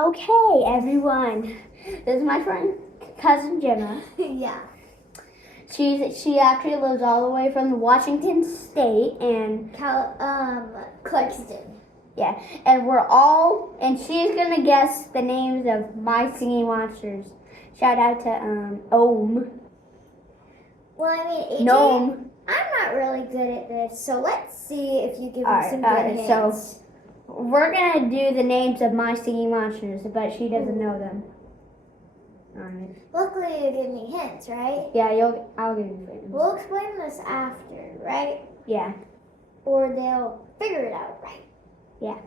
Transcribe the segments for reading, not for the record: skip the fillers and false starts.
Okay, everyone. This is my friend, cousin Gemma. Yeah. She actually lives all the way from Washington State, and Clarkston. yeah, and she's gonna guess the names of my singing monsters. Shout out to Ohm. Well, I mean, AJ, Gnome. I'm not really good at this, so let's see if you give me some good Alright, so hints. we're gonna do the names of my singing monsters, but she doesn't know them. Alright. Luckily, you give me hints, right? Yeah, I'll give you hints. We'll explain this after, right? Yeah. Or they'll figure it out, right? Yeah.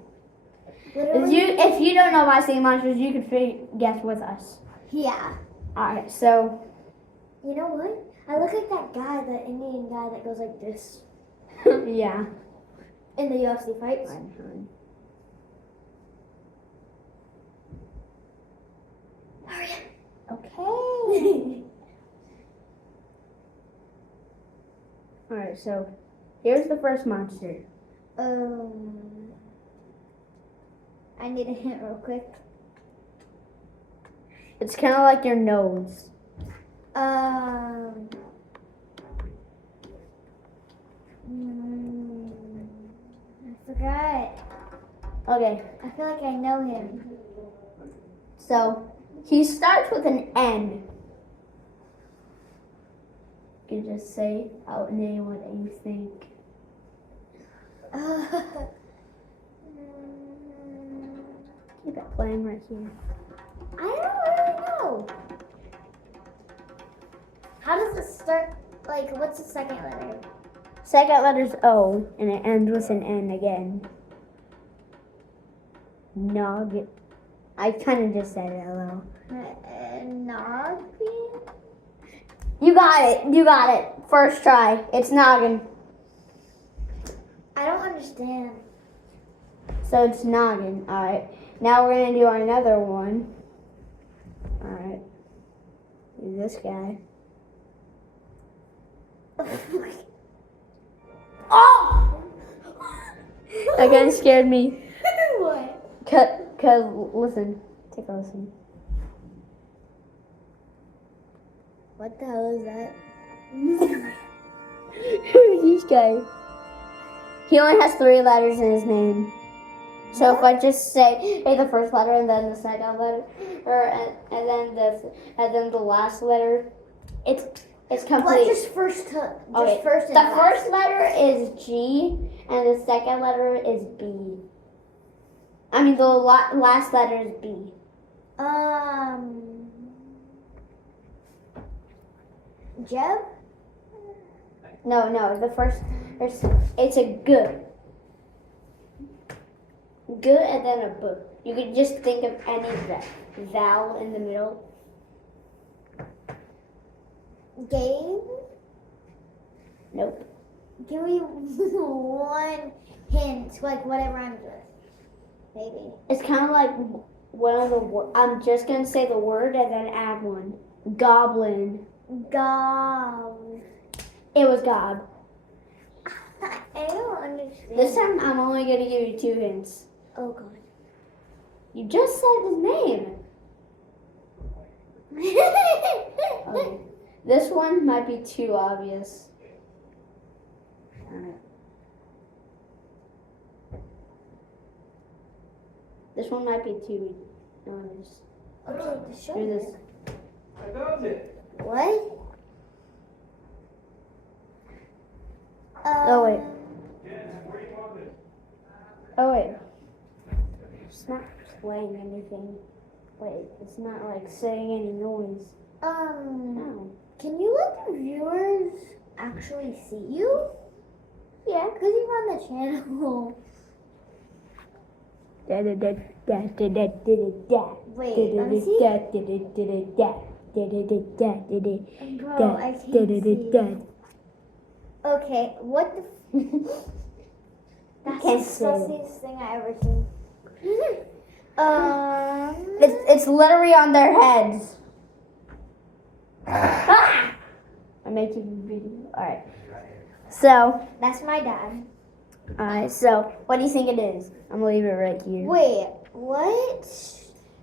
Literally. If you don't know my singing monsters, you can guess with us. Yeah. Alright, so You know what? I look like that guy, the Indian guy that goes like this yeah. in the UFC fights. Hurry Okay. Alright, so here's the first monster. I need a hint real quick. It's kind of like your nose. I forgot. Okay, I feel like I know him. so he starts with an N. You can just say out name what you think. Keep it playing right here. I don't really know. How does it start? Like, what's the second letter? Second letter's O, and it ends with an N again. Nog. I kind of just said it a little. Noggin? You got it. First try. It's noggin. I don't understand. So it's noggin. Alright. Now we're going to do another one. Alright. Do this guy. Oh! That kind of scared me. What? Cause listen. Take a listen. What the hell is that? Who's this guy? He only has 3 letters in his name. So if I just say the first letter and then the second letter, and then the last letter, it's complete. What? Just first and the last. first letter is G and the second letter is B. I mean the last letter is B. Jeb? No. The first it's a good. Good and then a B. You could just think of any vowel in the middle. Gabe? Nope. Give me one hint, like what it rhymes with. Maybe. It's kind of like one of the words. I'm just going to say the word and then add one. Goblin. Gob. It was gob. I don't understand. This time I'm only going to give you 2 hints. Oh, God. You just said his name. Okay. This one might be too obvious. Alright. This one might be too obvious. Okay, just show Do me. this. I found it. What? Oh, wait. Yes, where do you want it? Oh, wait. It's not playing anything. Wait, it's not like saying any noise. No. Can you let the viewers actually see you? Yeah. Because you run the channel. Wait, let me see. Bro, I can't see. Okay, what the That's Can't the say. sussiest thing I ever seen. It's literally on their heads. Ah! I'm making a video. Alright. So, That's my dad. alright, so what do you think it is? I'm gonna leave it right here. Wait, what?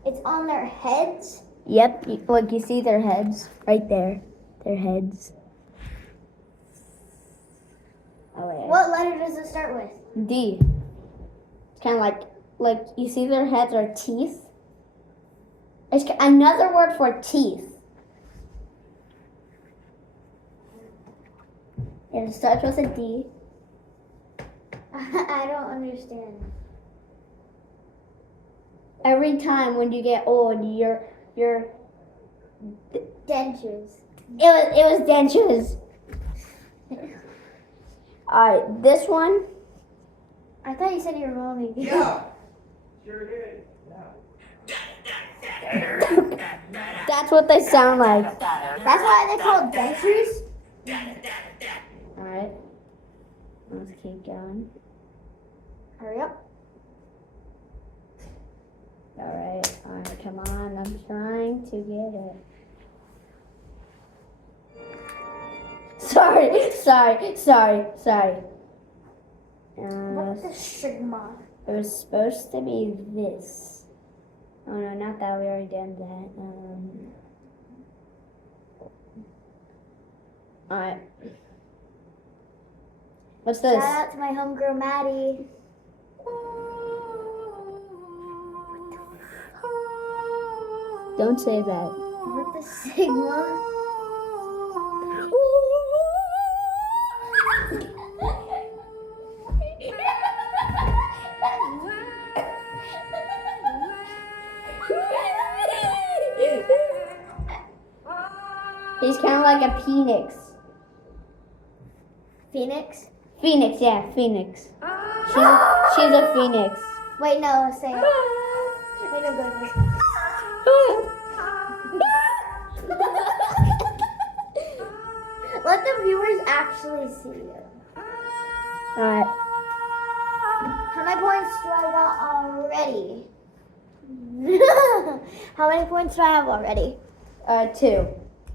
It's It's on their heads. Yep, look, you see their heads right there. Their heads. Oh, wait. What letter does it start with? D. It's kind of like you see their heads are teeth. It's another word for teeth. It starts with a D. I don't understand. Every time when you get old, your Dentures. it was dentures. Alright, this one. I thought you said you were rolling. Yeah. Sure did. That's what they sound like. That's why they call it dentures? Alright. Let's keep going. Hurry up. Alright, come on, I'm trying to get it. Sorry. What's the sigma? It was supposed to be this. Oh no, not that, we already did that. Alright. What's this? Shout out to my homegirl Maddie. Don't say that. What the sigma? He's kind of like a phoenix. Phoenix? Phoenix, yeah, phoenix. She's a phoenix. Wait, no, say it. Wait, no, go first. Let the viewers actually see you. Alright. How many points do I got already? How many points do I have already? 2.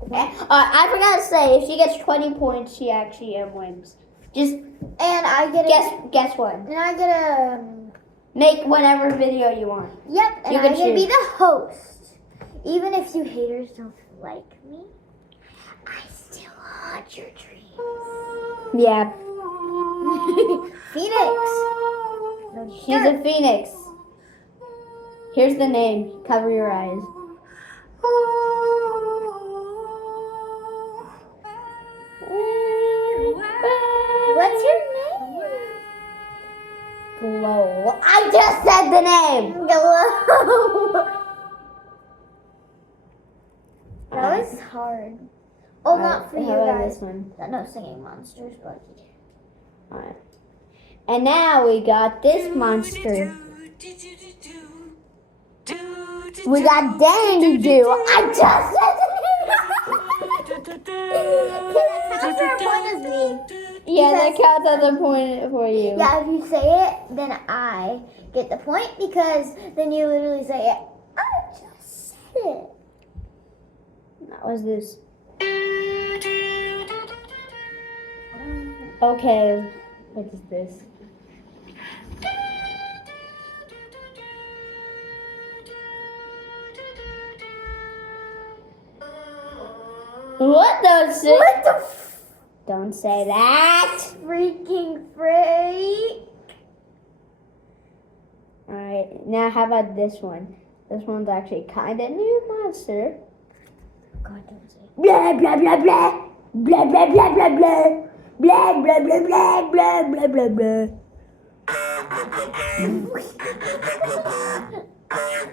Okay. I forgot to say, if she gets 20 points, she actually wins. Just And I get guess what? And I get a. Make whatever video you want. Yep, and You I can get to be choose. the host. Even if you haters don't like me, I still haunt your dreams. Yeah. Phoenix. She's a phoenix. Here's the name. Cover your eyes. What's your name? Glow. I just said the name. Glow. That was hard. Oh, not for you How about guys. this one? No singing monsters, but Alright. And now we got this monster. We got Danny Do. I just said the name. That's your point as me. Yeah, that Because- counts as a point for you. Yeah, if you say it, then I get the point because then you literally say it. I just said it. That was this. Okay, what is this? What the shit? What the Don't say that. freaking freak? Alright, now how about this one? This one's actually kind of new monster. God, don't say it. Blah, blah, blah, blah. Blah, blah, blah, blah, blah. Blah, blah, blah, blah, blah, blah, blah, blah.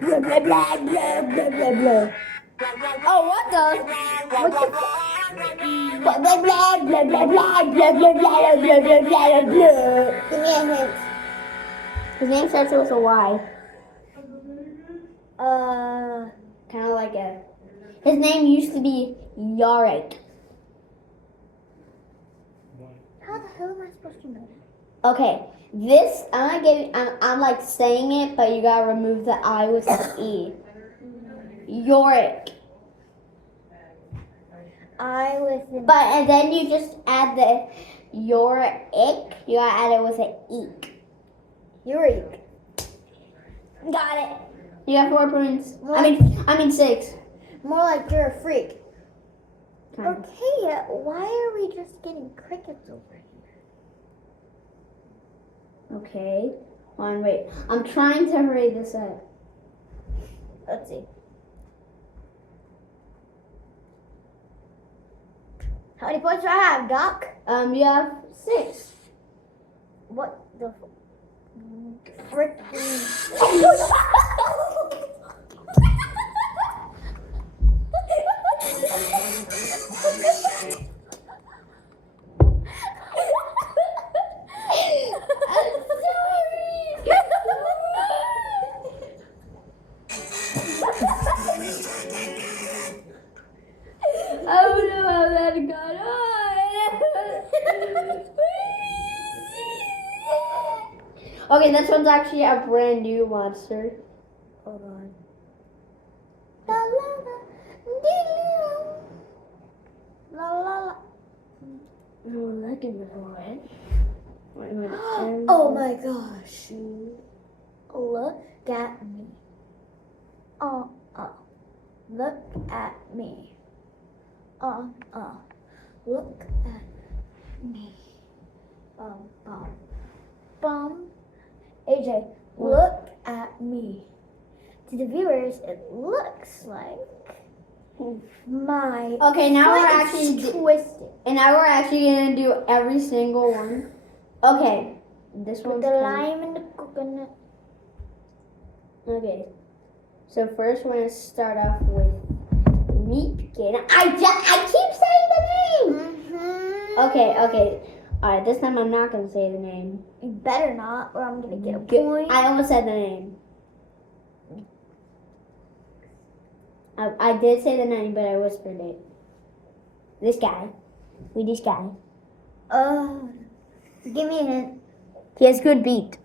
Blah, blah, blah, blah, blah, blah, blah. Oh, what the? What the? Blah, blah, blah, blah, blah, blah, blah, blah, blah, blah, blah, blah, blah. Give me a hint. His name starts with a Y. Kind of like a. His name used to be Yorick. How the hell am I supposed to know? Okay, this I'm like saying it, but you gotta remove the I with the E. Yorick. I with an But and then you just add the Yorick. You gotta add it with an eek. Yorick. Got it. You got 4 points. More I mean 6. More like you're a freak. Kind of. Okay, why are we just getting crickets over here? Okay. Hold on, wait. I'm trying to hurry this up. Let's see. How many points do I have, Doc? You have 6. What the frickin'... I don't know how that got on. Okay, this one's actually a brand new monster. Hold on. La la la, dee la la la. Oh, that didn't go in. Oh my gosh! Look at me. Look at me. Look at me. Bum. AJ, look at me. To the viewers, it looks like my Okay, now we're foot actually is twisted. and now we're actually gonna do every single one. Okay, this Put one's the kinda- lime in the coconut. Okay, so first we're gonna start off with meat. I keep saying the name. Okay. All right, this time I'm not gonna say the name. You better not, or I'm gonna get a point. I almost said the name. I did say the name, but I whispered it. This guy. This guy. Give me a hint. He has good beat.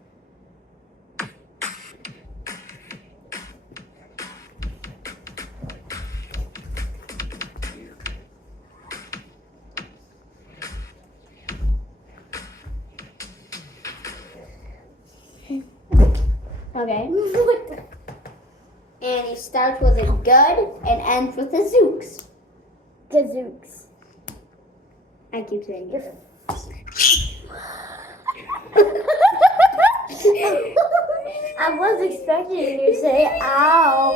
Okay. And he starts with a good and ends with a zooks. Gazooks. I keep saying it. I was expecting you to say ow.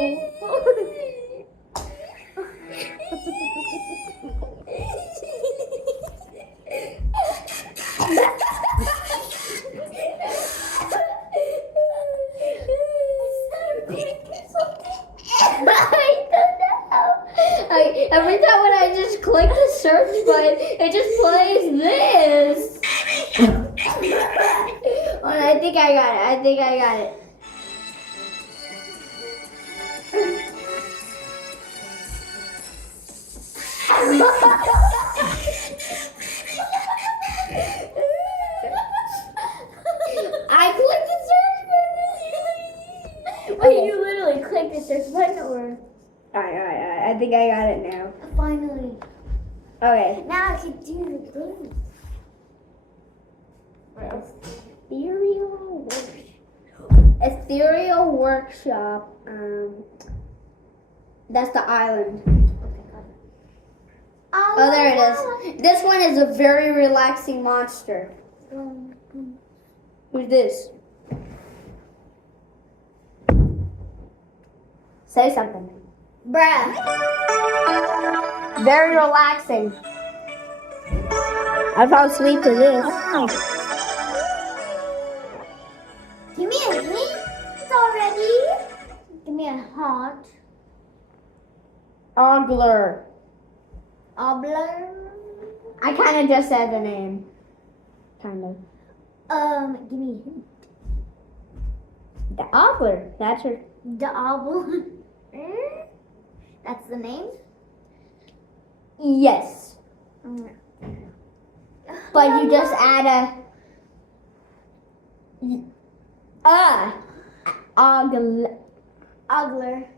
Every time when I just click the search button, it just plays this. Oh, I think I got it. I clicked the search button. Wait, you literally clicked the search button, or? Alright. I think I got it now. Finally. Okay. Now I can do the thing. Ethereal Workshop. That's the island. Oh, there it is. This one is a very relaxing monster. Who's this? Say something. Bruh. Very relaxing. I fell asleep to this. Give me a hint already. Give me a haunt. Ogler. Obler. I kind of just said the name. Kind of. Give me a hint. The Ogler. That's her. The obler. That's the name? Yes. But you just add ogler. Ogler.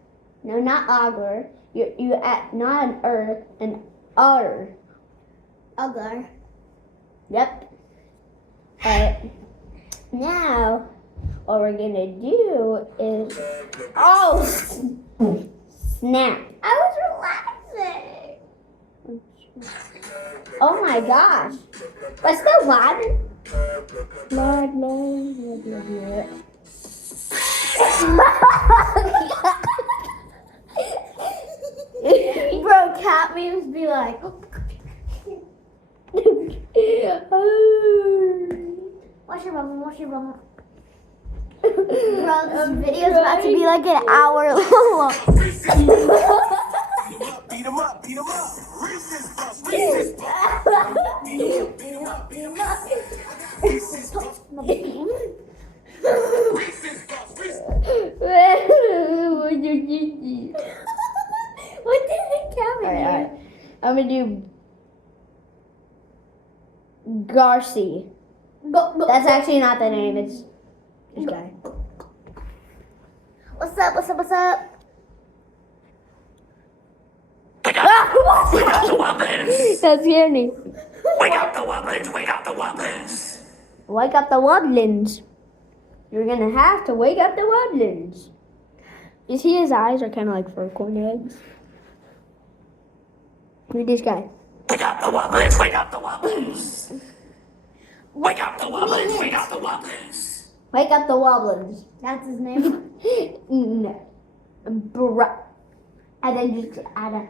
No, not ogler. You add not an an otter. Ogler. Yep. Alright. Now what we're gonna do is, oh, snap. I was relaxing. Oh my gosh. But still loud. Loud. Bro, cat memes be like, watch your bum. Bro, this video's about to be like an hour long. Beat 'em up. Reese's Puffs. What did the cat mean? Alright. I'm gonna do Garci. That's actually not the name, it's this guy. What's up? That scared me. Wake up the Wublins. Wake up the Wublins. You're gonna have to wake up the Wublins. You see his eyes are kind of like fur corn eggs. Read this guy. Wake up the Wublins. Wake up the Wublins. That's his name. No. And then just add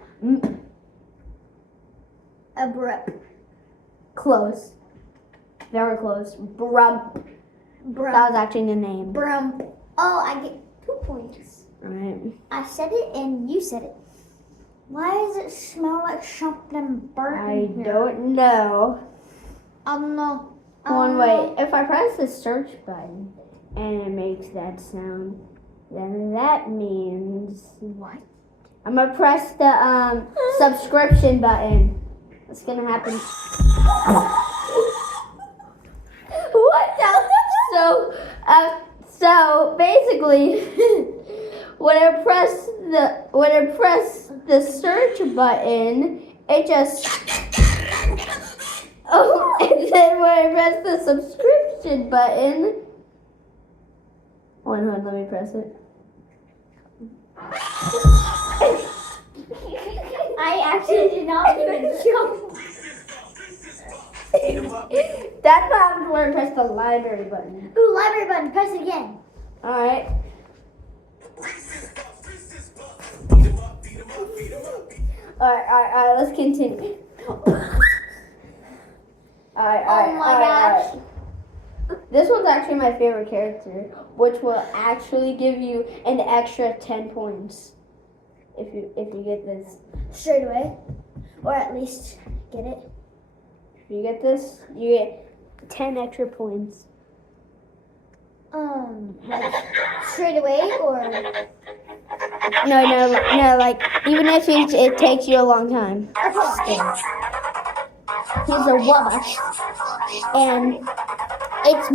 A brup. close. Very close. Brump. That was actually the name. Brump. Oh, I get 2 points. Alright. I said it and you said it. Why does it smell like something burnt I in here? don't know. I don't know. One way. If I press the search button and it makes that sound, then that means What? I'm gonna press the subscription button. What's gonna happen? What the? So basically, when I press the search button, it just and then when I press the subscription button, hold on, let me press it. I actually did not even jump. That's what happens when I press the library button. Ooh, library button. Press it again. Alright. Alright, let's continue. Alright. Oh my gosh. This one's actually my favorite character, which will actually give you an extra 10 points if you get this. Straight away. Or at least get it. If you get this, you get 10 extra points. Like straight away or No, like even if it takes you a long time. okay. He's a wabash, and it's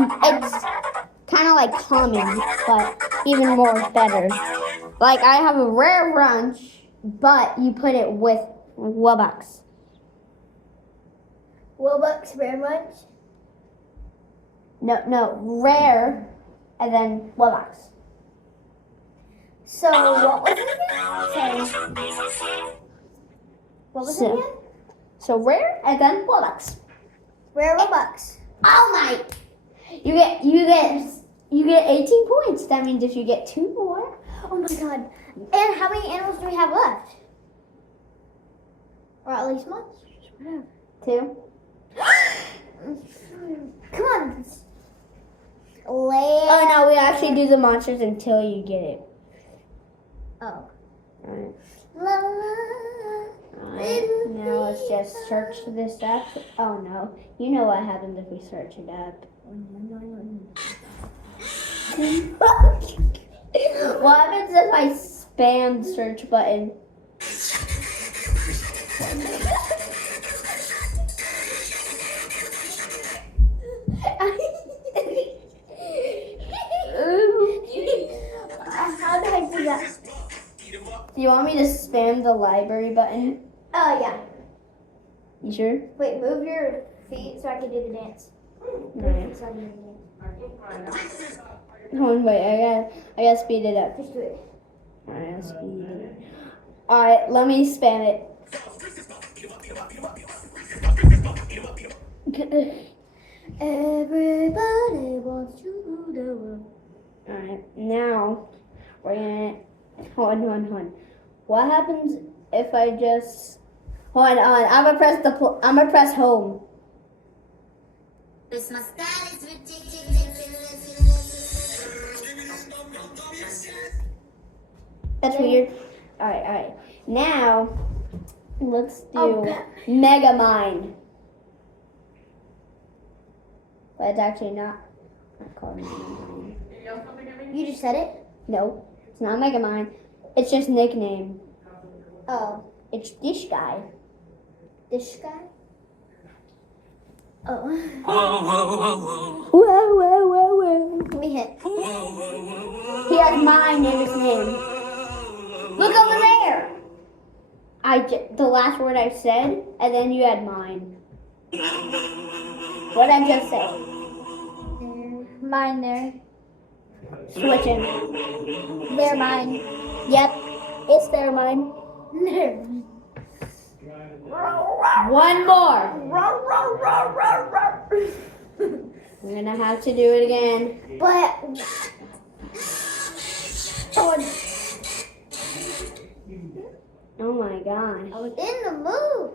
kind of like common, but even more better. Like I have a rare brunch, but you put it with Wubbox. Robux very much. No, rare, and then Wubbox. So what was it again? What was it So- again? So rare, and then Wubbox. Rare Robux. Oh my! You get 18 points. That means if you get 2 more. Oh my god. And how many animals do we have left? Or at least monsters. Whatever. 2. Come on. Oh no, we actually do the monsters until you get it. Oh. Alright. La, la, Now let's just search this up. Oh no, you know what happens if we search it up. What happens if I spam the search button? How do I do that? Do you want me to spam the library button? Oh yeah. You sure? Wait, move your feet so I can do the dance. Alright. So I can do the dance. Hold on, wait. I gotta speed it up. Just do it. Alright, I'll speed it up. Alright, let me spam it. Everybody wants to rule the world. Alright, now we're gonna hold on. What happens if I just hold on? I'm gonna press home. Christmas that is ridiculous. That's weird. Alright. Now let's do Okay. Mega Mind. But it's actually not called Mega Mind. You just said it? No, it's not Mega Mind. It's just nickname. Oh. It's this guy. This guy? Oh. Whoa. Give me a hint. He has mind in his name. Look over there. The last word I said, and then you had mine. What I just said. Mine there. Switching. They're mine. Yep, it's their mine. One more. We're gonna have to do it again. But Oh my gosh. I was in the mood.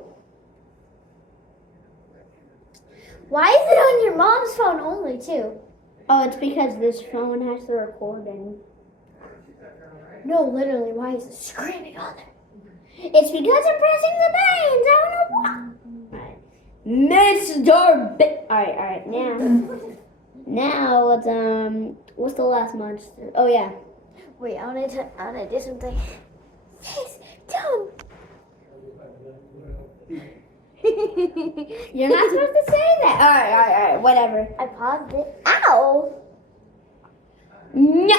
Why is it on your mom's phone only too? Oh, it's because this phone has the recording. No, literally, why is it screaming on it? It's because I'm pressing the buttons. I don't know why. Mr. Alright, now let's what's the last monster? Oh yeah. Wait, I wanna do something. Yes, don't. You're not supposed to say that. Alright, whatever. I paused it. Ow! No.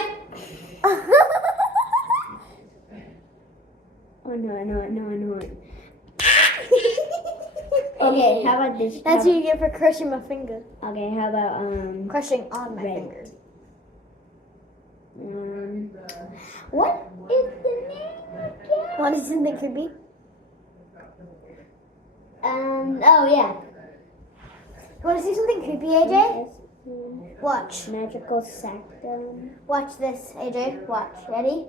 Oh no, I know it. Okay, how about this? That's what you get for crushing my finger. Okay, how about Crushing on my Right. finger. what is the name again? Want to see something creepy? Oh yeah. You want to see something creepy, AJ? Watch. Magical Sanctum. Watch this, AJ. Watch. Ready?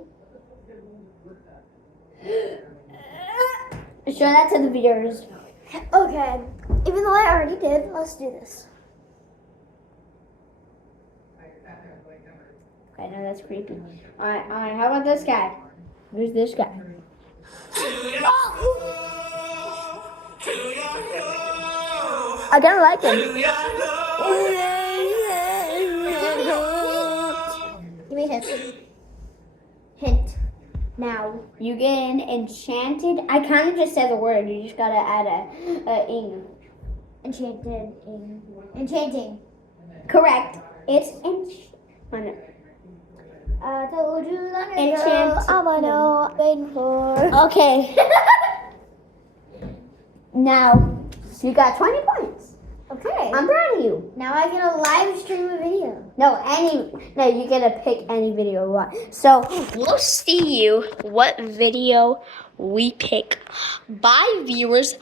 Show that to the viewers. Okay. Even though I already did, let's do this. I know that's creepy. Alright, how about this guy? Who's this guy? I kind of like him. Give me a hint. Hint. Now, you get an enchanted. I kind of just said the word. You just gotta add a ing. Enchanted. Enchanting. Correct. It's I told you long ago. Enchanted. I know. Waiting for. Okay. Now, you got 20 points. Okay. I'm proud of you. Now I get a live stream a video. No, you get to pick any video you want. So we'll see you what video we pick. Bye, viewers.